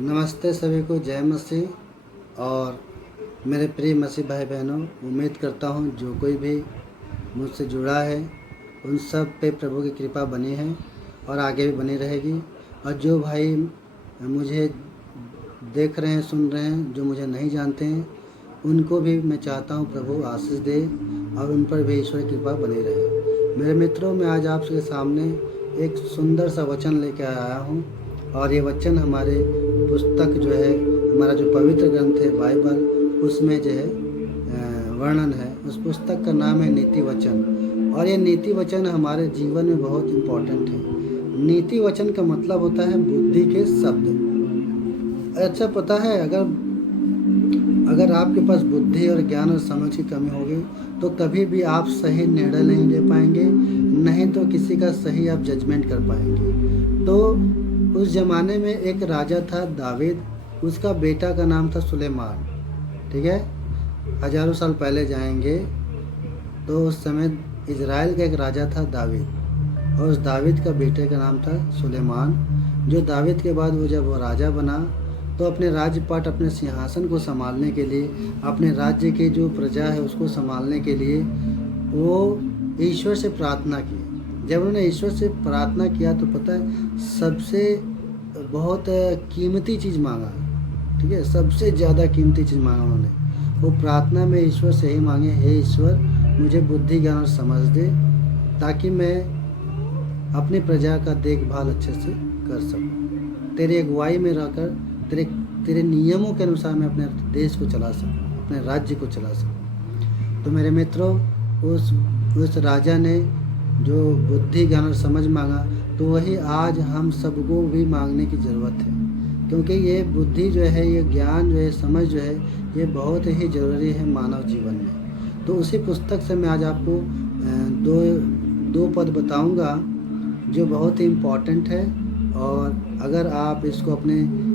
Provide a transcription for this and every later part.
नमस्ते सभी को, जय मसीह। और मेरे प्रिय मसीह भाई बहनों, उम्मीद करता हूँ जो कोई भी मुझसे जुड़ा है उन सब पे प्रभु की कृपा बनी है और आगे भी बनी रहेगी। और जो भाई मुझे देख रहे हैं, सुन रहे हैं, जो मुझे नहीं जानते हैं, उनको भी मैं चाहता हूँ प्रभु आशीष दे और उन पर भी ईश्वर की कृपा बनी रहे। मेरे मित्रों, मैं आज आपके सामने एक सुंदर सा वचन लेकर आया हूँ और ये वचन हमारे पुस्तक जो है, हमारा जो पवित्र ग्रंथ है बाइबल, उसमें जो है वर्णन है। उस पुस्तक का नाम है नीति वचन। और ये नीति वचन हमारे जीवन में बहुत इम्पोर्टेंट है। नीति वचन का मतलब होता है बुद्धि के शब्द। अच्छा पता है, अगर आपके पास बुद्धि और ज्ञान और समझ की कमी होगी तो कभी भी आप सही निर्णय नहीं ले पाएंगे, नहीं तो किसी का सही आप जजमेंट कर पाएंगे। तो उस ज़माने में एक राजा था दावीद, उसका बेटा का नाम था सुलेमान। ठीक है, हज़ारों साल पहले जाएंगे तो उस समय इज़राइल का एक राजा था दावीद, और उस दावीद का बेटे का नाम था सुलेमान। जो दावीद के बाद जब वो राजा बना तो अपने राज्यपाट, अपने सिंहासन को संभालने के लिए, अपने राज्य की जो प्रजा है उसको संभालने के लिए वो ईश्वर से प्रार्थना की। जब उन्होंने ईश्वर से प्रार्थना किया तो पता है सबसे बहुत कीमती चीज़ मांगा। ठीक है, सबसे ज़्यादा कीमती चीज़ मांगा उन्होंने। वो प्रार्थना में ईश्वर से ही मांगे, हे ईश्वर मुझे बुद्धि ज्ञान और समझ दे ताकि मैं अपनी प्रजा का देखभाल अच्छे से कर सकूं, तेरी अगुवाई में रहकर तेरे नियमों के अनुसार मैं अपने देश को चला सकूं, अपने राज्य को चला सकूं। तो मेरे मित्रों, उस राजा ने जो बुद्धि ज्ञान और समझ मांगा, तो वही आज हम सबको भी मांगने की ज़रूरत है। क्योंकि ये बुद्धि जो है, ये ज्ञान जो है, समझ जो है, ये बहुत ही ज़रूरी है मानव जीवन में। तो उसी पुस्तक से मैं आज आपको दो पद बताऊंगा जो बहुत ही इम्पॉर्टेंट है। और अगर आप इसको अपने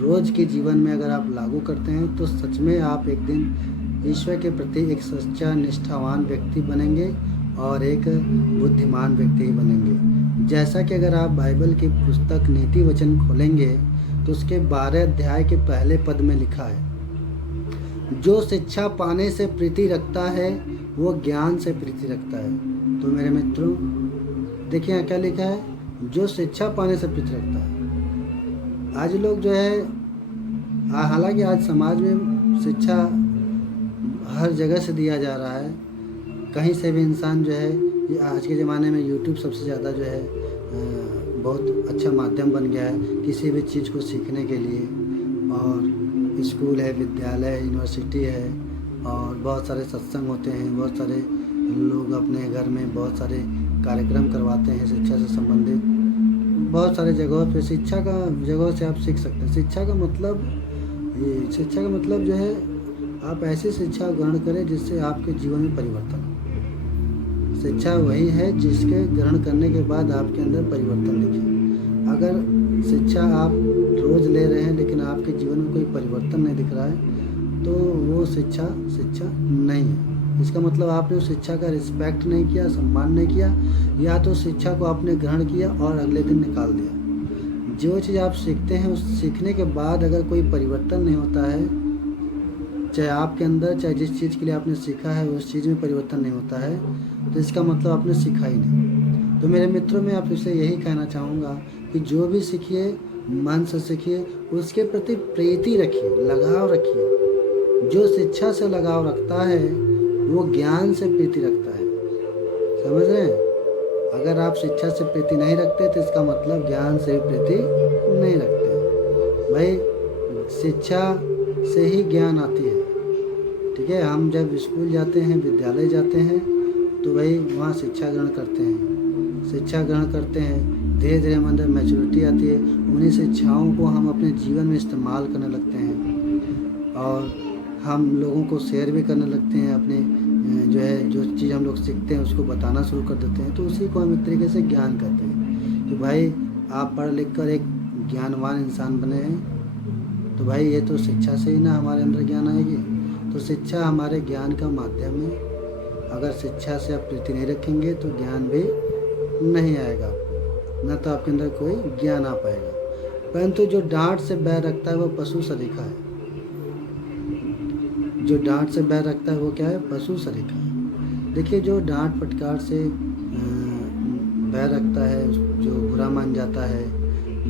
रोज़ के जीवन में अगर आप लागू करते हैं तो सच में आप एक दिन ईश्वर के प्रति एक सच्चा निष्ठावान व्यक्ति बनेंगे और एक बुद्धिमान व्यक्ति बनेंगे। जैसा कि अगर आप बाइबल की पुस्तक नीति वचन खोलेंगे तो उसके 12 अध्याय के पहले पद में लिखा है, जो शिक्षा पाने से प्रीति रखता है वो ज्ञान से प्रीति रखता है। तो मेरे मित्रों देखिए यहाँ क्या लिखा है, जो शिक्षा पाने से प्रीति रखता है। आज लोग जो है, हालांकि आज समाज में शिक्षा हर जगह से दिया जा रहा है, कहीं से भी इंसान जो है, ये आज के ज़माने में यूट्यूब सबसे ज़्यादा जो है बहुत अच्छा माध्यम बन गया है किसी भी चीज़ को सीखने के लिए। और स्कूल है, विद्यालय है, यूनिवर्सिटी है, और बहुत सारे सत्संग होते हैं, बहुत सारे लोग अपने घर में बहुत सारे कार्यक्रम करवाते हैं शिक्षा से संबंधित। बहुत सारे जगहों पे शिक्षा का जगहों से आप सीख सकते हैं। शिक्षा का मतलब जो है, आप ऐसी शिक्षा ग्रहण करें जिससे आपके जीवन में परिवर्तन हो। शिक्षा वही है जिसके ग्रहण करने के बाद आपके अंदर परिवर्तन दिखे। अगर शिक्षा आप रोज़ ले रहे हैं लेकिन आपके जीवन में कोई परिवर्तन नहीं दिख रहा है तो वो शिक्षा नहीं है। इसका मतलब आपने उस शिक्षा का रिस्पेक्ट नहीं किया, सम्मान नहीं किया, या तो शिक्षा को आपने ग्रहण किया और अगले दिन निकाल दिया। जो चीज़ आप सीखते हैं उस सीखने के बाद अगर कोई परिवर्तन नहीं होता है, चाहे आपके अंदर, चाहे जिस चीज़ के लिए आपने सीखा है उस चीज़ में परिवर्तन नहीं होता है, तो इसका मतलब आपने सीखा ही नहीं। तो मेरे मित्रों, मैं आपसे यही कहना चाहूँगा कि जो भी सीखिए मन से सीखिए, उसके प्रति प्रीति रखिए, लगाव रखिए। जो शिक्षा से लगाव रखता है वो ज्ञान से प्रीति रखता है। समझ रहे हैं? अगर आप शिक्षा से प्रीति नहीं रखते तो इसका मतलब ज्ञान से प्रीति नहीं रखते। भाई शिक्षा से ही ज्ञान आती है। ठीक है, हम जब स्कूल जाते हैं, विद्यालय जाते हैं तो भाई वहाँ शिक्षा ग्रहण करते हैं। धीरे धीरे हमारे अंदर मैच्योरिटी आती है, उन्हीं शिक्षाओं को हम अपने जीवन में इस्तेमाल करने लगते हैं और हम लोगों को शेयर भी करने लगते हैं। अपने जो चीज़ हम लोग सीखते हैं उसको बताना शुरू कर देते हैं। तो उसी को हम एक तरीके से ज्ञान कहते हैं कि भाई आप पढ़ लिख कर एक ज्ञानवान इंसान बने हैं, तो भाई ये तो शिक्षा से ही ना हमारे अंदर ज्ञान आएगी। तो शिक्षा हमारे ज्ञान का माध्यम है। अगर शिक्षा से आप प्रीति नहीं रखेंगे तो ज्ञान भी नहीं आएगा आपको, ना तो आपके अंदर कोई ज्ञान आ पाएगा। परंतु जो डांट से बैर रखता है वो पशु सरीखा है। जो डांट से बैर रखता है वो क्या है? पशु सरीखा है। देखिए, जो डांट फटकार से बैर रखता है, जो बुरा मान जाता है,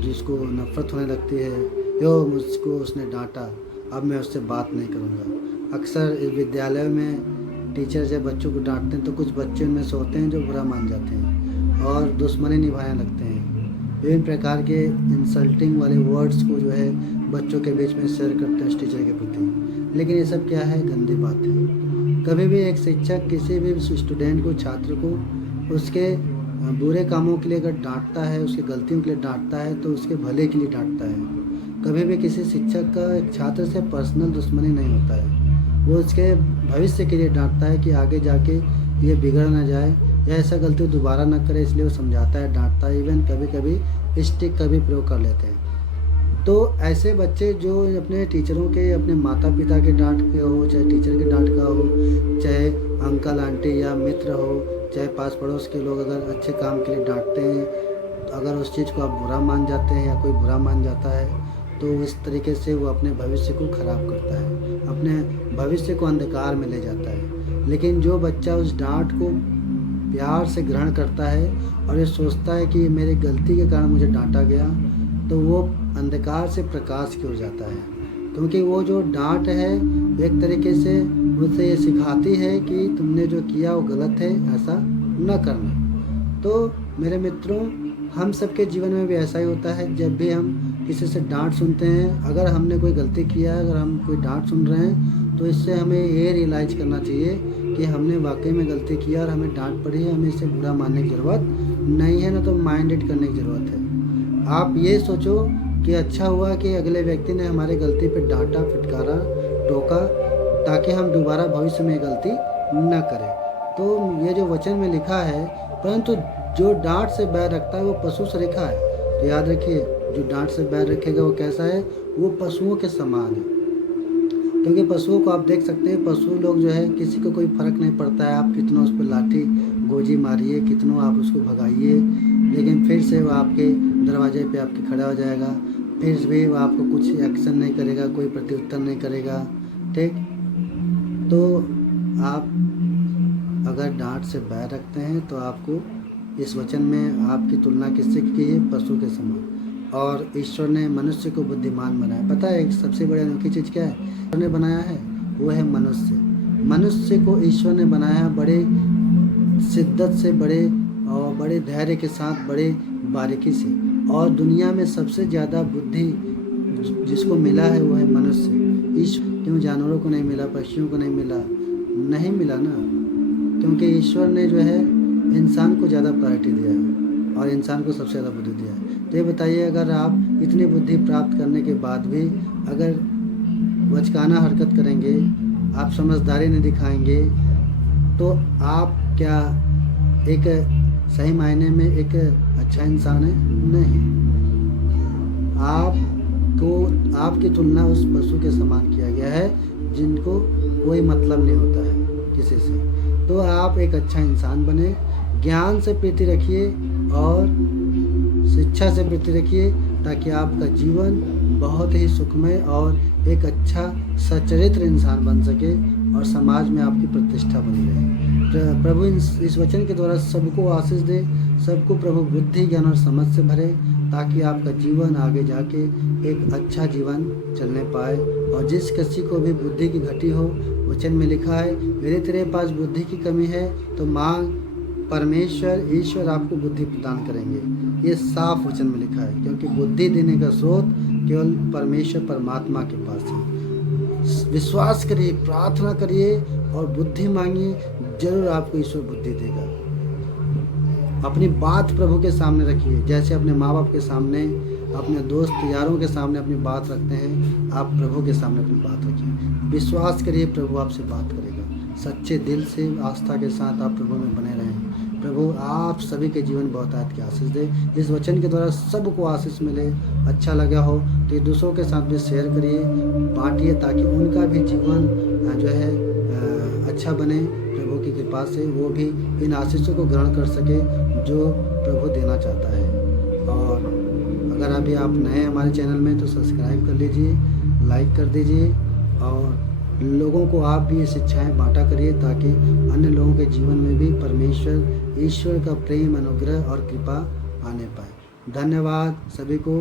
जिसको नफरत होने लगती है, यो मुझको उसने डांटा, अब मैं उससे बात नहीं करूँगा। अक्सर इस विद्यालय में टीचर जब बच्चों को डांटते हैं तो कुछ बच्चे उनमें से होते हैं जो बुरा मान जाते हैं और दुश्मनी निभाने लगते हैं। विभिन्न प्रकार के इंसल्टिंग वाले वर्ड्स को जो है बच्चों के बीच में शेयर करते हैं उस टीचर के प्रति। लेकिन ये सब क्या है? गंदी बात है। कभी भी एक शिक्षक किसी भी स्टूडेंट को, छात्र को उसके बुरे कामों के लिए अगर डांटता है, उसकी गलतियों के लिए डांटता है तो उसके भले के लिए डांटता है। कभी भी किसी शिक्षक का एक छात्र से पर्सनल दुश्मनी नहीं होता है, वो उसके भविष्य के लिए डांटता है कि आगे जाके ये बिगड़ ना जाए या ऐसा गलती दोबारा ना करे, इसलिए वो समझाता है, डांटता है। इवन कभी कभी स्टिक का भी प्रयोग कर लेते हैं। तो ऐसे बच्चे जो अपने टीचरों के, अपने माता पिता के डांट के हो, चाहे टीचर के डांट का हो, चाहे अंकल आंटी या मित्र हो, चाहे पास पड़ोस के लोग अगर अच्छे काम के लिए डांटते हैं, तो अगर उस चीज़ को आप बुरा मान जाते हैं या कोई बुरा मान जाता है तो इस तरीके से वो अपने भविष्य को ख़राब करता है, अपने भविष्य को अंधकार में ले जाता है। लेकिन जो बच्चा उस डांट को प्यार से ग्रहण करता है और ये सोचता है कि मेरी गलती के कारण मुझे डांटा गया, तो वो अंधकार से प्रकाश की ओर जाता है। क्योंकि वो जो डांट है एक तरीके से मुझसे ये सिखाती है कि तुमने जो किया वो गलत है, ऐसा न करना। तो मेरे मित्रों, हम सबके जीवन में भी ऐसा ही होता है। जब भी हम किसी से डांट सुनते हैं, अगर हमने कोई गलती किया है, अगर हम कोई डांट सुन रहे हैं, तो इससे हमें ये रियलाइज़ करना चाहिए कि हमने वाकई में गलती किया और हमें डांट पड़ी है, हमें इसे बुरा मानने की ज़रूरत नहीं है, ना तो माइंडेड करने की ज़रूरत है। आप ये सोचो कि अच्छा हुआ कि अगले व्यक्ति ने हमारे गलती पे डांटा, फटकारा, टोका, ताकि हम दोबारा भविष्य में गलती न करें। तो ये जो वचन में लिखा है, परंतु जो डांट से बैर रखता है वो पशु सरीखा है। तो याद रखिए, जो डांट से बैर रखेगा वो कैसा है? वो पशुओं के समान है। क्योंकि पशुओं को आप देख सकते हैं, पशु लोग जो है किसी को कोई फ़र्क नहीं पड़ता है, आप कितना उस पर लाठी गोजी मारिए, कितना आप उसको भगाइए, लेकिन फिर से वो आपके दरवाजे पे आपके खड़ा हो जाएगा, फिर भी वो आपको कुछ एक्शन नहीं करेगा, कोई प्रत्युत्तर नहीं करेगा। ठीक, तो आप अगर डांट से बैर रखते हैं तो आपको इस वचन में आपकी तुलना किससे की है? पशु के समान। और ईश्वर ने मनुष्य को बुद्धिमान बनाया। पता है एक सबसे बड़ी अनोखी चीज़ क्या है ईश्वर ने बनाया है? वो है मनुष्य। मनुष्य को ईश्वर ने बनाया बड़े शिद्दत से, बड़े धैर्य के साथ, बड़े बारीकी से। और दुनिया में सबसे ज़्यादा बुद्धि जिसको मिला है वो है मनुष्य। ईश्वर क्यों जानवरों को नहीं मिला, पक्षियों को नहीं मिला? नहीं मिला ना, क्योंकि ईश्वर ने जो है इंसान को ज़्यादा प्रायोरिटी दिया है और इंसान को सबसे ज़्यादा बुद्धि दिया है। तो ये बताइए, अगर आप इतनी बुद्धि प्राप्त करने के बाद भी अगर बचकाना हरकत करेंगे, आप समझदारी नहीं दिखाएंगे, तो आप क्या एक सही मायने में एक अच्छा इंसान है? नहीं। आपकी तुलना उस पशु के समान किया गया है जिनको कोई मतलब नहीं होता है किसी से। तो आप एक अच्छा इंसान बने, ज्ञान से प्रीति रखिए और शिक्षा से प्रीति रखिए, ताकि आपका जीवन बहुत ही सुखमय और एक अच्छा सच्चरित्र इंसान बन सके और समाज में आपकी प्रतिष्ठा बनी रहे। प्रभु इस वचन के द्वारा सबको आशीष दे, सबको प्रभु बुद्धि, ज्ञान और समझ से भरे, ताकि आपका जीवन आगे जाके एक अच्छा जीवन चलने पाए। और जिस किसी को भी बुद्धि की घटी हो, वचन में लिखा है, यदि तेरे पास बुद्धि की कमी है तो मांग, परमेश्वर ईश्वर आपको बुद्धि प्रदान करेंगे। ये साफ वचन में लिखा है, क्योंकि बुद्धि देने का स्रोत केवल परमेश्वर परमात्मा के पास है। विश्वास करिए, प्रार्थना करिए और बुद्धि मांगिए, जरूर आपको ईश्वर बुद्धि देगा। अपनी बात प्रभु के सामने रखिए, जैसे अपने माँ बाप के सामने, अपने दोस्त यारों के सामने अपनी बात रखते हैं, आप प्रभु के सामने अपनी बात रखिए। विश्वास करिए, प्रभु आपसे बात करेगा। सच्चे दिल से, आस्था के साथ आप प्रभु में बने रहें। प्रभु आप सभी के जीवन बहुतायत की आशीष दे। इस वचन के द्वारा सबको आशीष मिले। अच्छा लगा हो तो ये दूसरों के साथ भी शेयर करिए, बांटिए, ताकि उनका भी जीवन जो है अच्छा बने। प्रभु की कृपा से वो भी इन आशीषों को ग्रहण कर सके जो प्रभु देना चाहता है। और अगर अभी आप नए हैं हमारे चैनल में तो सब्सक्राइब कर लीजिए, लाइक कर दीजिए और लोगों को आप भी ये शिक्षाएँ बांटा करिए ताकि अन्य लोगों के जीवन में भी परमेश्वर ईश्वर का प्रेम, अनुग्रह और कृपा आने पाए। धन्यवाद सभी को।